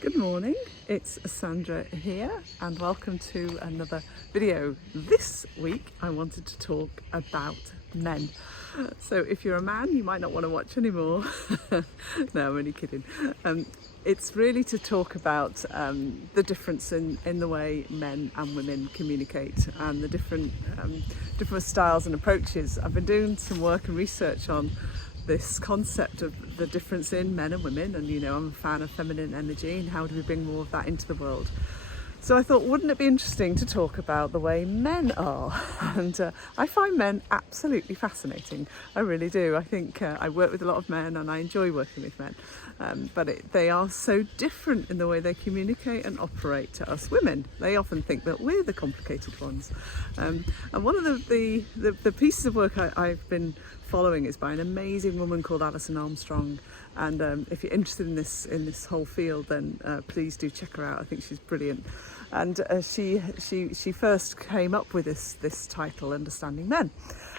Good morning, it's Sandra here and welcome to another video. This week I wanted to talk about men. So if you're a man you might not want to watch anymore. No, I'm only kidding. It's really to talk about the difference in the way men and women communicate and the different styles and approaches. I've been doing some work and research on this concept of the difference in men and women, and I'm a fan of feminine energy and how do we bring more of that into the world. So I thought, wouldn't it be interesting to talk about the way men are? And I find men absolutely fascinating. I really do. I think I work with a lot of men and I enjoy working with men, but they are so different in the way they communicate and operate to us women. They often think that we're the complicated ones. And one of the pieces of work I've been following is by an amazing woman called Alison Armstrong, and if you're interested in this whole field, then please do check her out. I think she's brilliant. And she first came up with this title, Understanding Men,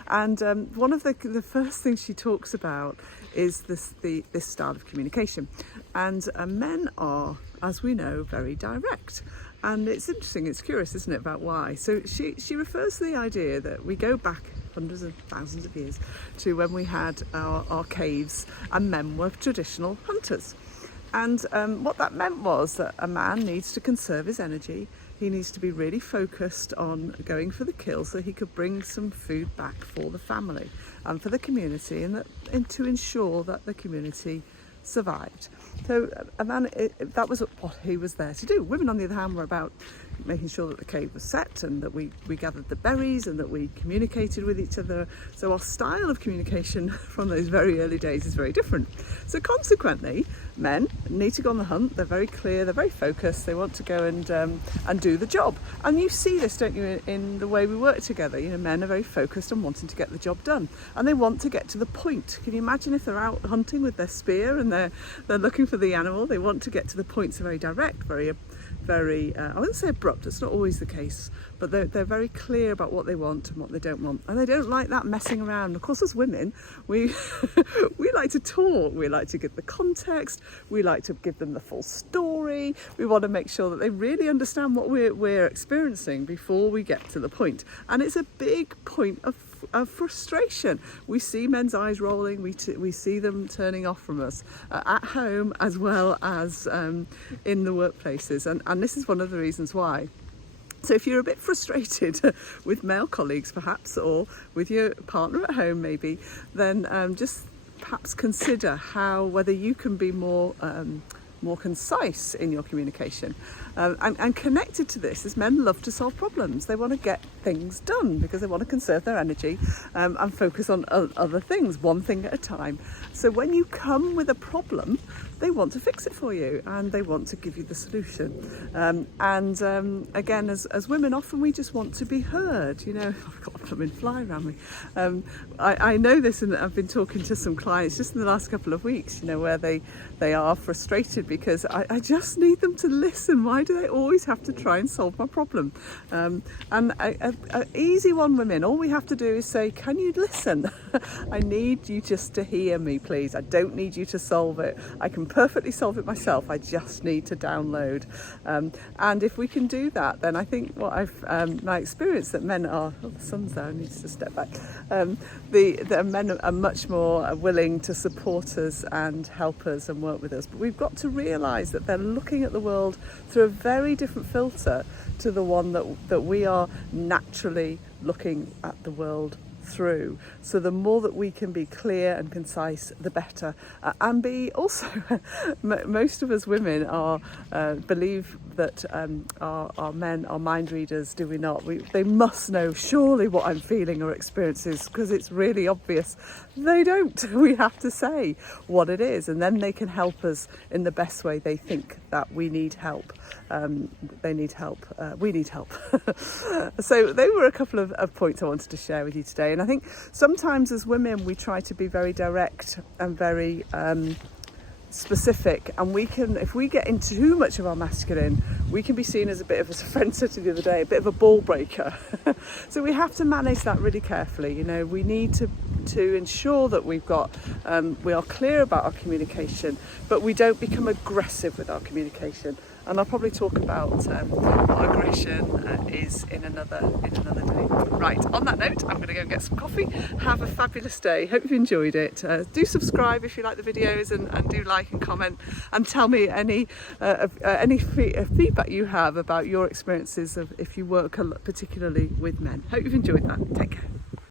and one of the first things she talks about is this style of communication. And men are, as we know, very direct. And it's interesting, it's curious, isn't it, about why. So she refers to the idea that we go back hundreds of thousands of years to when we had our caves and men were traditional hunters. And what that meant was that a man needs to conserve his energy. He needs to be really focused on going for the kill so he could bring some food back for the family and for the community, and to ensure that the community survived. So a man, that was what he was there to do. Women, on the other hand, were about making sure that the cave was set and that we gathered the berries and that we communicated with each other. So our style of communication from those very early days is very different. So consequently, men need to go on the hunt. They're very clear, they're very focused, they want to go and do the job. And you see this, don't you, in the way we work together. Men are very focused on wanting to get the job done, and they want to get to the point. Can you imagine if they're out hunting with their spear and they're looking for the animal? They want to get to the point. So very direct, very I wouldn't say abrupt, it's not always the case, but they're very clear about what they want and what they don't want, and they don't like that messing around. Of course, as women, we like to talk, we like to give the context, we like to give them the full story, we want to make sure that they really understand what we're experiencing before we get to the point. And it's a big point of frustration. We see men's eyes rolling, we see them turning off from us at home as well as in the workplaces, and this is one of the reasons why. So if you're a bit frustrated with male colleagues perhaps, or with your partner at home maybe, then just perhaps consider whether you can be more concise in your communication. And connected to this is men love to solve problems. They want to get things done because they want to conserve their energy and focus on other things, one thing at a time. So when you come with a problem, they want to fix it for you and they want to give you the solution. Again, as women, often we just want to be heard. I've got a blooming fly around me. I know this, and I've been talking to some clients just in the last couple of weeks, where they are frustrated because I just need them to listen. Why do they always have to try and solve my problem? And an easy one, women, all we have to do is say, can you listen? I need you just to hear me, please. I don't need you to solve it. I can perfectly solve it myself. I just need to download. And if we can do that, then I think what my experience that men are, the sun's there, I need to step back. The men are much more willing to support us and help us and work with us. But we've got to realise that they're looking at the world through a very different filter to the one that we are naturally looking at the world through. So the more that we can be clear and concise, the better. And be also, most of us women believe that our men are mind readers, do we not? They must know surely what I'm feeling or experiences, because it's really obvious. They don't. We have to say what it is, and then they can help us in the best way they think that we need help. They need help. We need help. So they were a couple of points I wanted to share with you today. And I think sometimes as women we try to be very direct and very specific, and we can, if we get into too much of our masculine, we can be seen as a bit of, as a friend said to the other day, a bit of a ball breaker. So we have to manage that really carefully. We need to to ensure that we are clear about our communication, but we don't become aggressive with our communication. And I'll probably talk about what aggression is in another day. Right, on that note, I'm going to go and get some coffee. Have a fabulous day. Hope you've enjoyed it. Do subscribe if you like the videos, and do like and comment, and tell me any feedback you have about your experiences of if you work particularly with men. Hope you've enjoyed that. Take care.